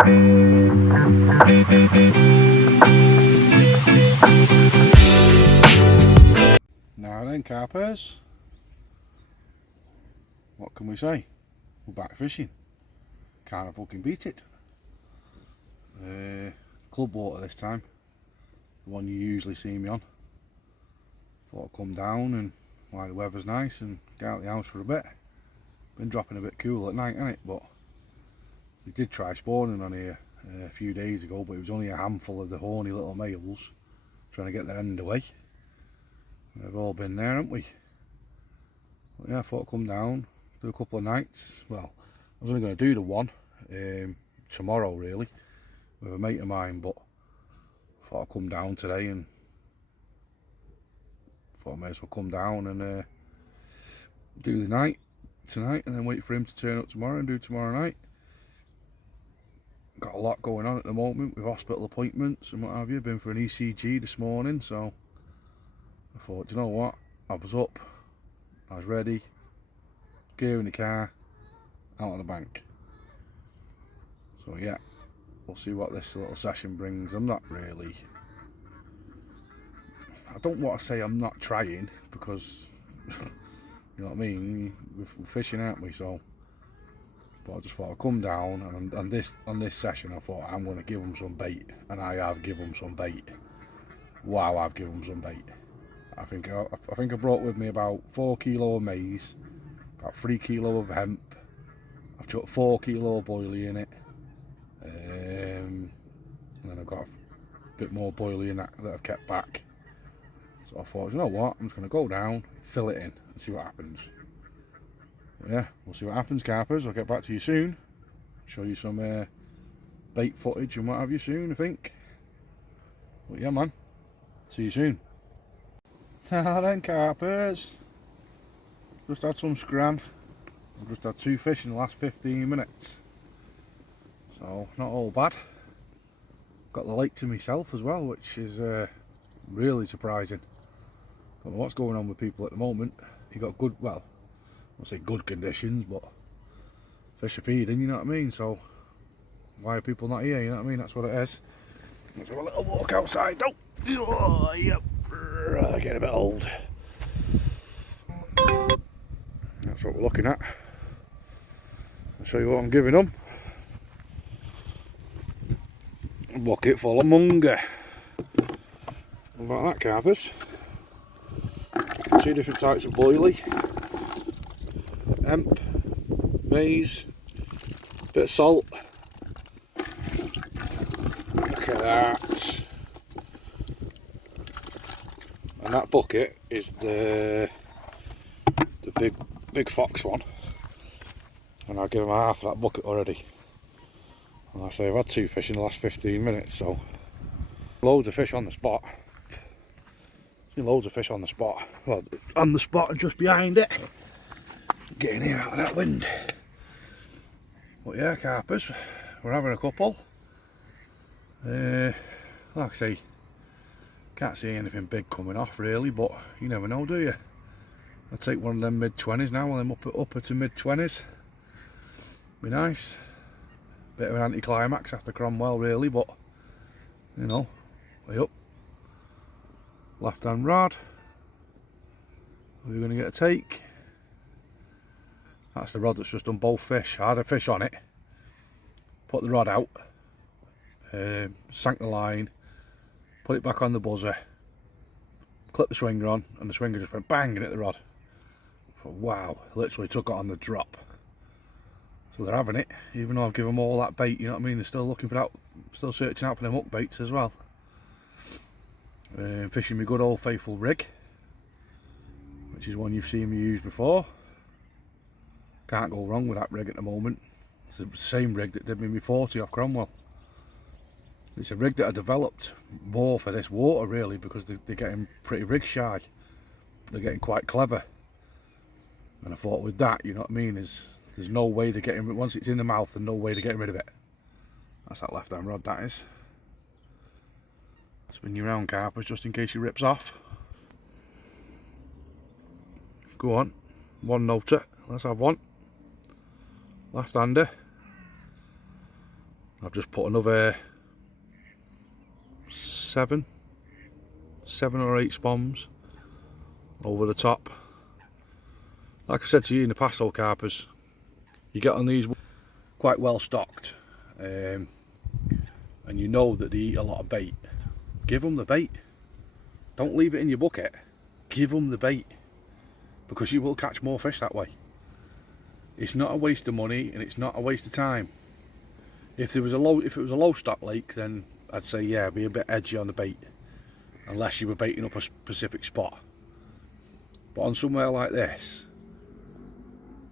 Now then, carpers, what can we say? We're back fishing. Can't fucking beat it. Club water this time, the one you usually see me on. Thought I'd come down and while the weather's nice and get out the house for a bit. Been dropping a bit cool at night, hasn't it? But we did try spawning on here a few days ago, but it was only a handful of the horny little males trying to get their end away. They've all been there, haven't we? But yeah, I thought I'd come down, do a couple of nights. Well, I was only going to do the one tomorrow really, with a mate of mine, but I thought I'd come down today and thought I may as well come down and do the night tonight and then wait for him to turn up tomorrow and do tomorrow night. Got a lot going on at the moment with hospital appointments and what have you. Been for an ECG this morning, so I thought, do you know what, I was up, I was ready, gear in the car, out on the bank. So yeah, we'll see what this little session brings. I'm not really, I don't want to say I'm not trying, because you know what I mean, we're fishing, aren't we? So, but I just thought I'd come down and on this session I thought I'm going to give them some bait, and I have given them some bait. Wow, I've given them some bait. I think I brought with me about 4 kilo of maize, about 3 kilo of hemp. I've chucked 4 kilo of boilie in it, and then I've got a bit more boilie in that I've kept back. So I thought, you know what, I'm just going to go down, fill it in and see what happens. But yeah, we'll see what happens, carpers. I'll get back to you soon, show you some bait footage and what have you soon, I think. But yeah man, see you soon. Now then, carpers, just had some scran. I've just had 2 fish in the last 15 minutes, so not all bad. Got the lake to myself as well, which is really surprising. Don't know what's going on with people at the moment. You got good, well, I won't say good conditions, but fish are feeding, you know what I mean? So why are people not here, you know what I mean? That's what it is. Let's have a little walk outside. Oh, yep. Getting a bit old. That's what we're looking at. I'll show you what I'm giving them. A bucket full of munger. What about that, carpers? 2 different types of boilie. Hemp, maize, bit of salt. Look at that. And that bucket is the big fox one, and I'll give them half of that bucket already. And I say I've had 2 fish in the last 15 minutes, so loads of fish on the spot. Loads of fish on the spot. Well, on the spot and just behind it. Getting here out of that wind. But yeah, carpers, we're having a couple. Like I say, can't see anything big coming off really, but you never know, do you? I'll take one of them mid-20s now, while I'm upper to mid-20s. Be nice. Bit of an anticlimax after Cromwell really, but you know, way up. Left hand rod. We're going to get a take. That's the rod that's just done both fish. I had a fish on it, put the rod out, sank the line, put it back on the buzzer, clipped the swinger on, and the swinger just went bang and hit the rod. I thought, wow, literally took it on the drop. So they're having it, even though I've given them all that bait, you know what I mean? They're still looking for that, still searching out for them hook baits as well. Fishing my good old faithful rig, which is one you've seen me use before. Can't go wrong with that rig at the moment. It's the same rig that did me my 40 off Cromwell. It's a rig that I developed more for this water really, because they're getting pretty rig shy. They're getting quite clever. And I thought with that, you know what I mean, there's no way to get him, once it's in the mouth, there's no way to get rid of it. That's that left hand rod, that is. Spin you round, carpers, just in case he rips off. Go on, one noter, let's have one. Left hander. I've just put another seven or eight spoms over the top. Like I said to you in the past, old carpers, you get on these quite well stocked, and you know that they eat a lot of bait. Give them the bait. Don't leave it in your bucket. Give them the bait, because you will catch more fish that way. It's not a waste of money, and it's not a waste of time. If it was a low stock lake, then I'd say yeah, be a bit edgy on the bait, unless you were baiting up a specific spot. But on somewhere like this,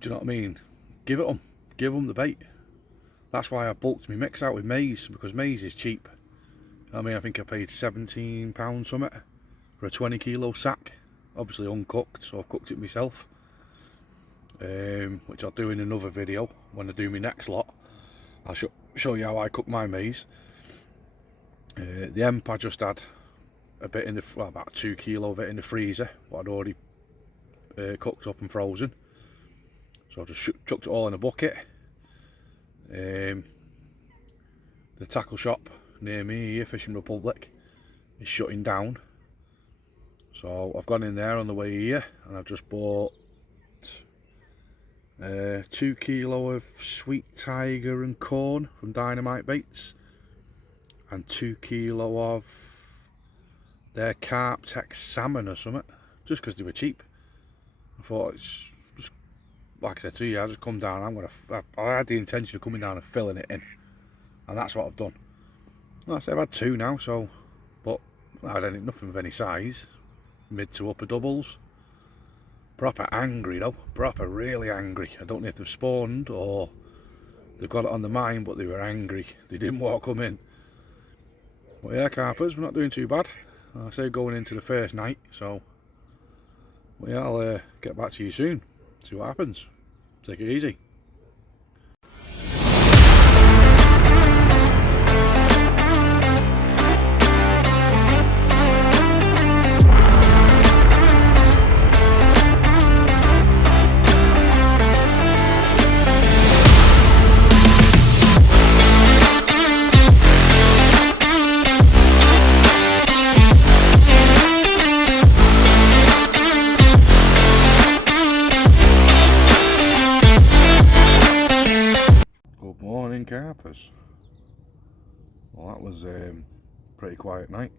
do you know what I mean? Give them the bait. That's why I bulked my mix out with maize, because maize is cheap. I mean, I think I paid £17 something for a 20 kilo sack, obviously uncooked, so I've cooked it myself, which I'll do in another video when I do my next lot. I'll show you how I cook my maize. The hemp, I just had a bit in the, well, about 2 kilo of it in the freezer, what I'd already cooked up and frozen. So I just chucked it all in a bucket. The tackle shop near me here, Fishing Republic, is shutting down. So I've gone in there on the way here, and I've just bought 2 kilo of Sweet Tiger and corn from Dynamite Baits, and 2 kilo of their Carp Tech salmon or something, just because they were cheap. I thought, it's just, like I said to you, I just come down, I had the intention of coming down and filling it in, and that's what I've done. Like I said, I've had 2 now, so, but I had nothing of any size, mid to upper doubles. Proper angry though, proper really angry. I don't know if they've spawned or they've got it on the mind, but they were angry. They didn't want to come in. But yeah, carpers, we're not doing too bad. I say going into the first night, so well, yeah, I'll get back to you soon, see what happens. Take it easy. Carpers. Well, that was pretty quiet night.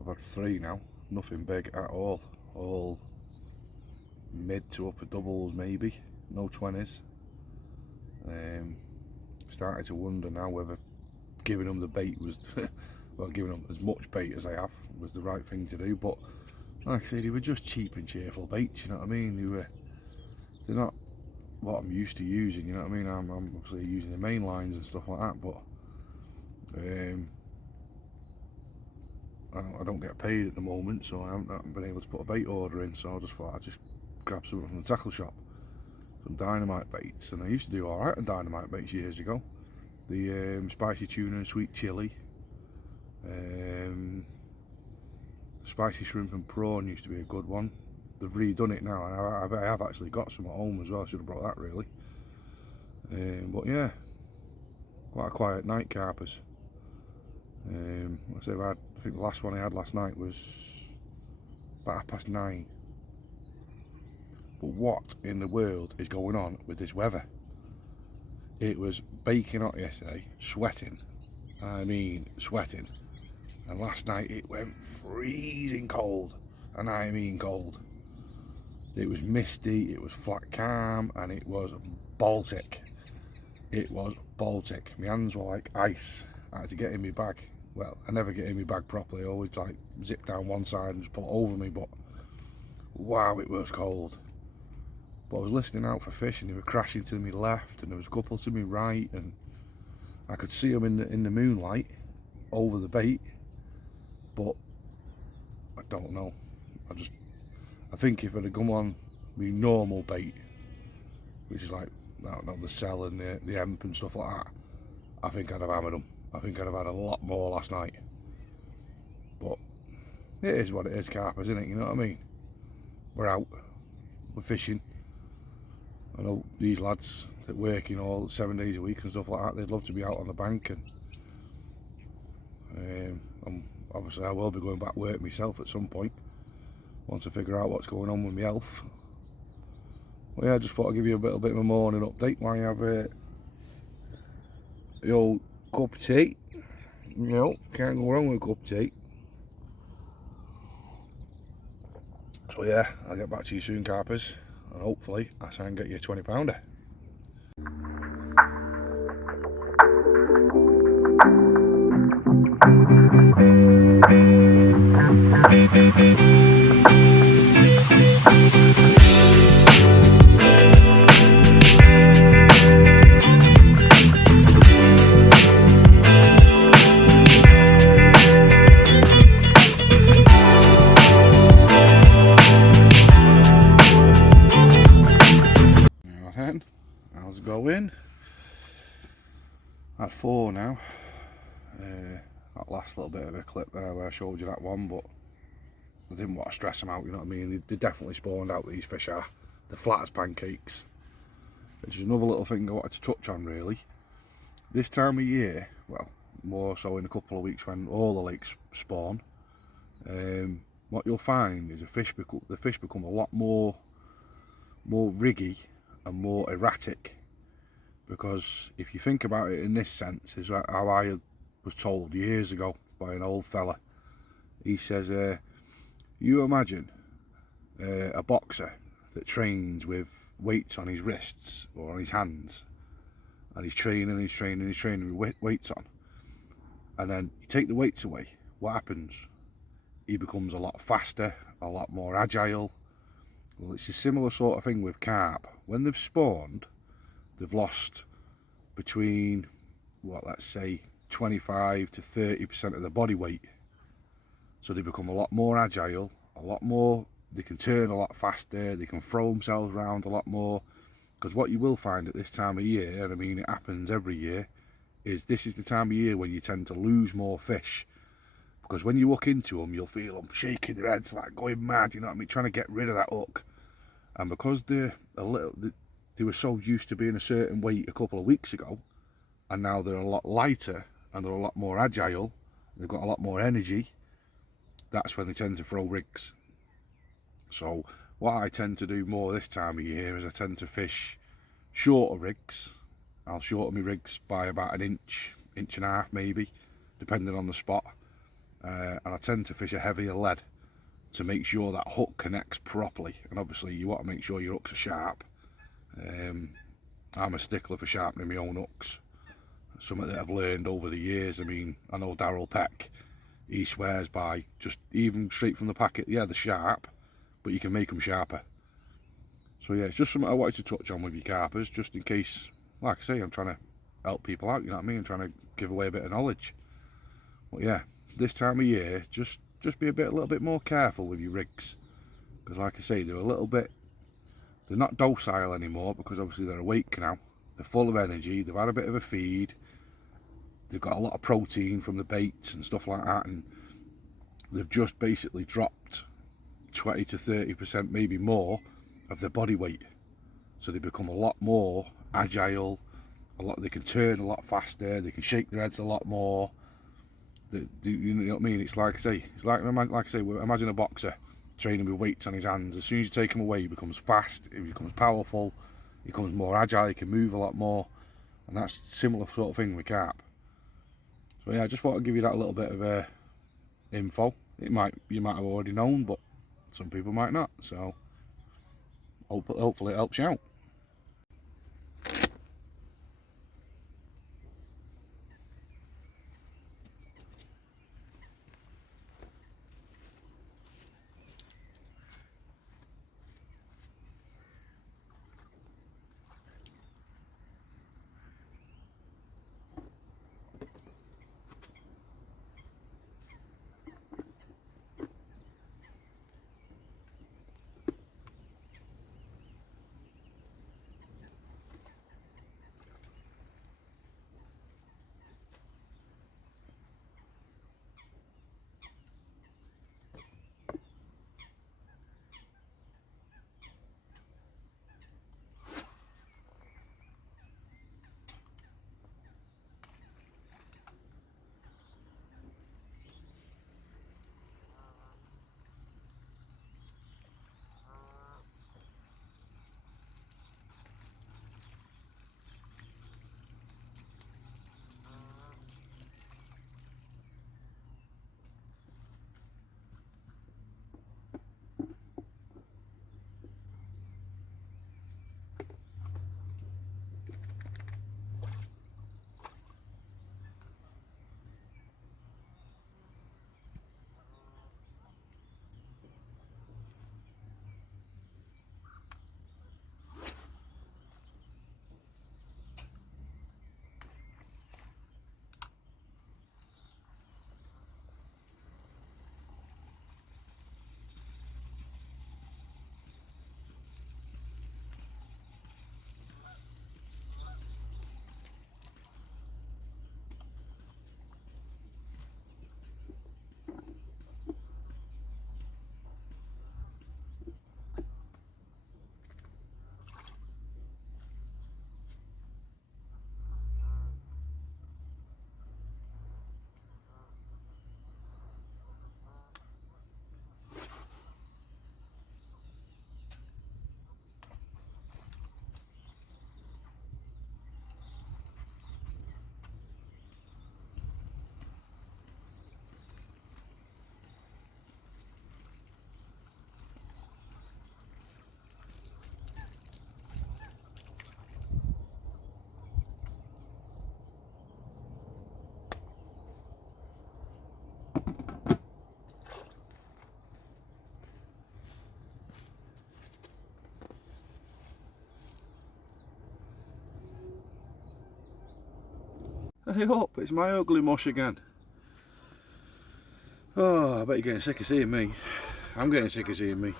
I've had 3 now, nothing big at all mid to upper doubles maybe, no 20s. Started to wonder now whether giving them the bait was well, giving them as much bait as I have was the right thing to do, but like I said, they were just cheap and cheerful baits, you know what I mean? They're not what I'm used to using, you know what I mean? I'm obviously using the main lines and stuff like that, but I don't get paid at the moment, so I haven't been able to put a bait order in, so I just thought I'd just grab something from the tackle shop, some Dynamite Baits. And I used to do alright on Dynamite Baits years ago. The spicy tuna and sweet chilli, spicy shrimp and prawn used to be a good one. They've redone it now, and I have actually got some at home as well. I should have brought that really. But yeah, quite a quiet night, carpers. Like I say, I think the last one I had last night was about 9:30. But what in the world is going on with this weather? It was baking hot yesterday, sweating. I mean sweating. And last night it went freezing cold, and I mean cold. It was misty, it was flat calm, and it was Baltic. It was Baltic. My hands were like ice. I had to get in my bag. Well, I never get in my bag properly. I always like zip down one side and just put it over me, but wow, it was cold. But I was listening out for fish, and they were crashing to my left, and there was a couple to my right, and I could see them in the moonlight over the bait, but I don't know. I think if I'd have gone on my normal bait, which is like, I don't know, the cell and the hemp and stuff like that, I think I'd have hammered them. I think I'd have had a lot more last night. But it is what it is, carpers, isn't it? You know what I mean? We're out, we're fishing. I know these lads that work, you know, 7 days a week and stuff like that, they'd love to be out on the bank, and obviously I will be going back to work myself at some point once I figure out what's going on with my health. Well, yeah, I just thought I'd give you a bit of a morning update while you have the old cup of tea. You know, can't go wrong with a cup of tea. So yeah, I'll get back to you soon, Carpers, and hopefully I try and get you a £20. Now then, how's it going? At 4 now. That last little bit of a clip there where I showed you that one, but I didn't want to stress them out, you know what I mean? They definitely spawned out, these fish are. They're flat as pancakes. Which is another little thing I wanted to touch on, really. This time of year, well, more so in a couple of weeks when all the lakes spawn, what you'll find is the fish become a lot more riggy and more erratic. Because if you think about it in this sense, is how I was told years ago by an old fella. He says, you imagine a boxer that trains with weights on his wrists or on his hands, and he's training with weights on, and then you take the weights away, what happens? He becomes a lot faster, a lot more agile. Well, it's a similar sort of thing with carp. When they've spawned, they've lost between, what, let's say 25 to 30% of their body weight. So they become a lot more agile, a lot more, they can turn a lot faster, they can throw themselves around a lot more. Because what you will find at this time of year, and I mean it happens every year, is this is the time of year when you tend to lose more fish. Because when you look into them, you'll feel them shaking their heads like going mad, you know what I mean, trying to get rid of that hook. And because they were so used to being a certain weight a couple of weeks ago, and now they're a lot lighter and they're a lot more agile, they've got a lot more energy, that's when they tend to throw rigs. So what I tend to do more this time of year is I tend to fish shorter rigs. I'll shorten my rigs by about an inch and a half maybe, depending on the spot. And I tend to fish a heavier lead to make sure that hook connects properly. And obviously you want to make sure your hooks are sharp. I'm a stickler for sharpening my own hooks. Something that I've learned over the years. I mean, I know Darryl Peck, he swears by just even straight from the packet, yeah, they're sharp, but you can make them sharper. So yeah, it's just something I wanted to touch on with you carpers, just in case, like I say, I'm trying to help people out, you know what I mean? I'm trying to give away a bit of knowledge. But yeah, this time of year, just be a little bit more careful with your rigs. Because like I say, they're not docile anymore, because obviously they're awake now. They're full of energy, they've had a bit of a feed, they've got a lot of protein from the baits and stuff like that, and they've just basically dropped 20 to 30%, maybe more, of their body weight. So they become a lot more agile, they can turn a lot faster, they can shake their heads a lot more. You know what I mean? It's like I say, imagine a boxer training with weights on his hands. As soon as you take him away, he becomes fast, he becomes powerful, he becomes more agile, he can move a lot more, and that's a similar sort of thing with carp. So yeah, I just thought I'd give you that little bit of info. You might have already known, but some people might not. So hopefully it helps you out. Hey up, it's my ugly mush again. Oh, I bet you're getting sick of seeing me. I'm getting sick of seeing me.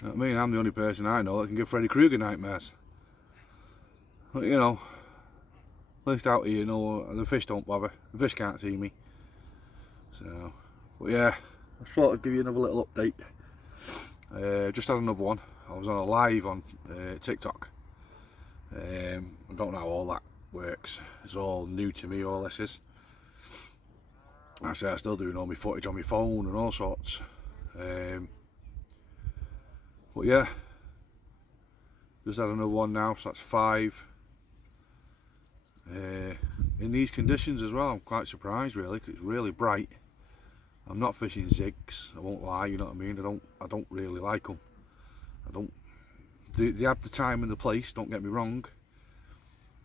You know what I mean? I'm the only person I know that can give Freddy Krueger nightmares. But you know, at least out here, you know, the fish don't bother. The fish can't see me. So, but yeah, I thought I'd give you another little update. Just had another one. I was on a live on TikTok. I don't know how all that works. It's all new to me, all this is. I say I'm still doing all my footage on my phone and all sorts. But yeah, just had another one now, so that's 5. In these conditions as well, I'm quite surprised really, because it's really bright. I'm not fishing zigs, I won't lie, you know what I mean. I don't really like them. They have the time and the place, don't get me wrong,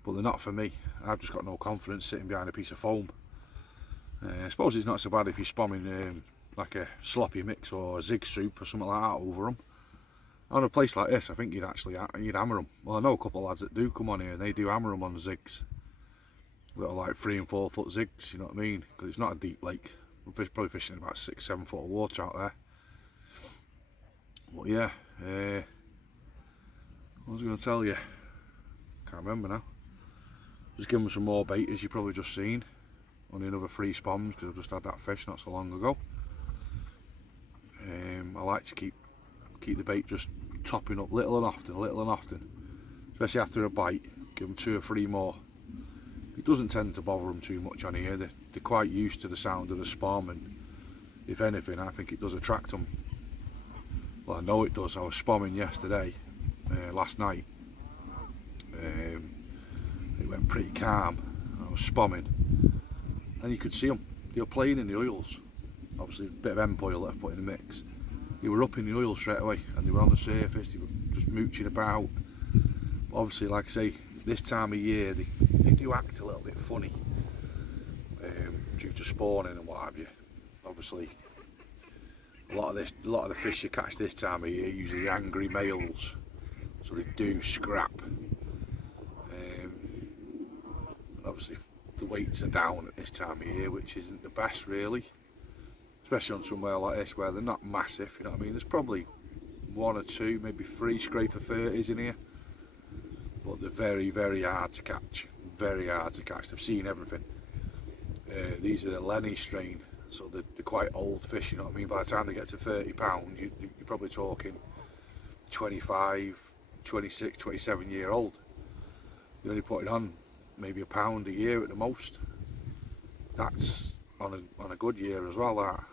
but they're not for me. I've just got no confidence sitting behind a piece of foam. I suppose it's not so bad if you're spamming like a sloppy mix or a zig soup or something like that over them. On a place like this, I think you'd hammer them. Well, I know a couple of lads that do come on here and they do hammer them on the zigs. Little like 3 and 4 foot zigs, you know what I mean? Because it's not a deep lake. We're probably fishing about 6-7 foot of water out there. But yeah, what was I going to tell you? Can't remember now. Just give them some more bait, as you've probably just seen. Only another 3 spoms because I've just had that fish not so long ago. I like to keep the bait just topping up little and often, especially after a bite. Give them 2 or 3 more. It doesn't tend to bother them too much on here. They're quite used to the sound of the spom, and if anything, I think it does attract them. Well, I know it does. I was spomming yesterday, last night. It went pretty calm. I was spomming, and you could see them. They were playing in the oils. Obviously, a bit of hemp oil that I've put in the mix. They were up in the oil straight away, and they were on the surface. They were just mooching about. But obviously, like I say, this time of year they do act a little bit funny due to spawning and what have you. Obviously, a lot of the fish you catch this time of year are usually angry males, so they do scrap. Obviously, the weights are down at this time of year, which isn't the best really, especially on somewhere like this where they're not massive. You know what I mean? There's probably 1 or 2, maybe 3 scraper 30s in here, but they're very, very hard to catch. Very hard to catch. They've seen everything. These are the Lenny strain, so they're quite old fish, you know what I mean. By the time they get to 30 pounds, you're probably talking 25, 26, 27 year old. You're only putting on maybe £1 a year at the most. That's on a good year as well, that.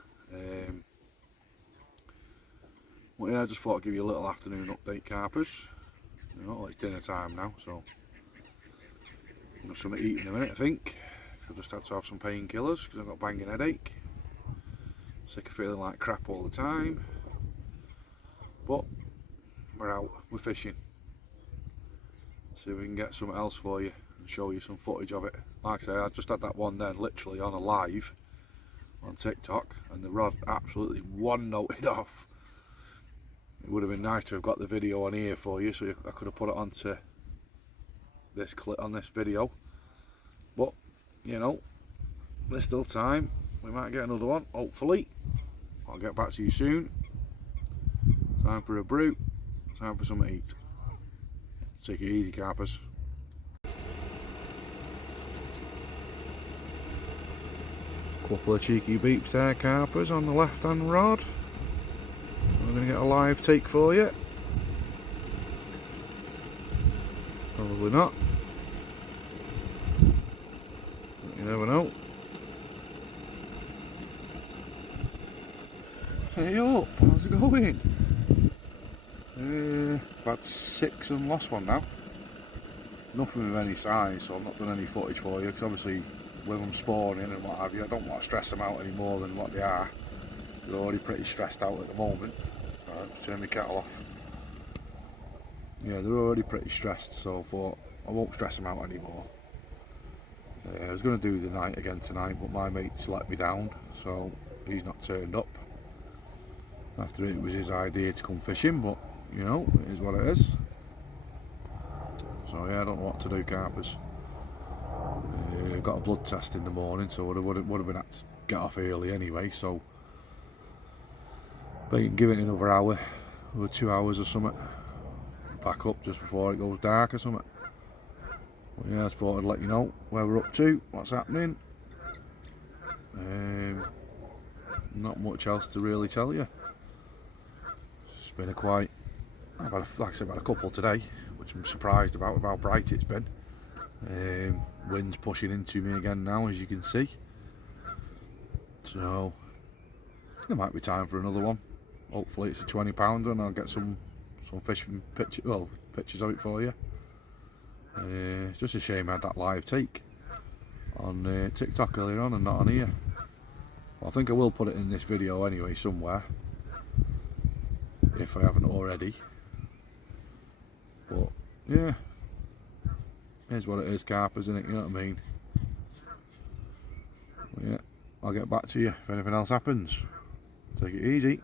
Well, yeah, I just thought I'd give you a little afternoon update, carpers. You know, it's dinner time now, so I've got something to eat in a minute, I think. I've just had to have some painkillers because I've got a banging headache. Sick of feeling like crap all the time. But we're out, we're fishing. See if we can get something else for you and show you some footage of it. Like I say, I just had that one then literally on a live on TikTok, and the rod absolutely one-noted off. It would have been nice to have got the video on here for you, so I could have put it onto this clip on this video. But you know, there's still time. We might get another one, hopefully. I'll get back to you soon. Time for a brew. Time for something to eat. Take it easy, carpers. Couple of cheeky beeps there, carpers, on the left-hand rod. We're going to get a live take for you. Probably not. But you never know. Hey up, how's it going? I've had 6 and lost one now. Nothing of any size, so I've not done any footage for you, because obviously with them spawning and what have you, I don't want to stress them out any more than what they are. They're already pretty stressed out at the moment. Alright, turn my kettle off. Yeah, they're already pretty stressed, so I thought I won't stress them out anymore. I was going to do the night again tonight, but my mate's let me down, so he's not turned up. After it was his idea to come fishing, but you know, it is what it is. So yeah, I don't know what to do, carpers. got a blood test in the morning, so would have been had to get off early anyway. So they can give it another hour, or 2 hours or something. Pack up just before it goes dark or something. But yeah, I just thought I'd let you know where we're up to, what's happening. Not much else to really tell you. It's been a quite, like I said, I've had a couple today, which I'm surprised about with how bright it's been. Wind's pushing into me again now, as you can see. So there might be time for another one. Hopefully it's a £20 and I'll get some fishing pictures of it for you. It's just a shame I had that live take on TikTok earlier on and not on here. Well, I think I will put it in this video anyway somewhere, if I haven't already. But yeah, here's what it is, carpers, isn't it? You know what I mean? But yeah, I'll get back to you if anything else happens. Take it easy.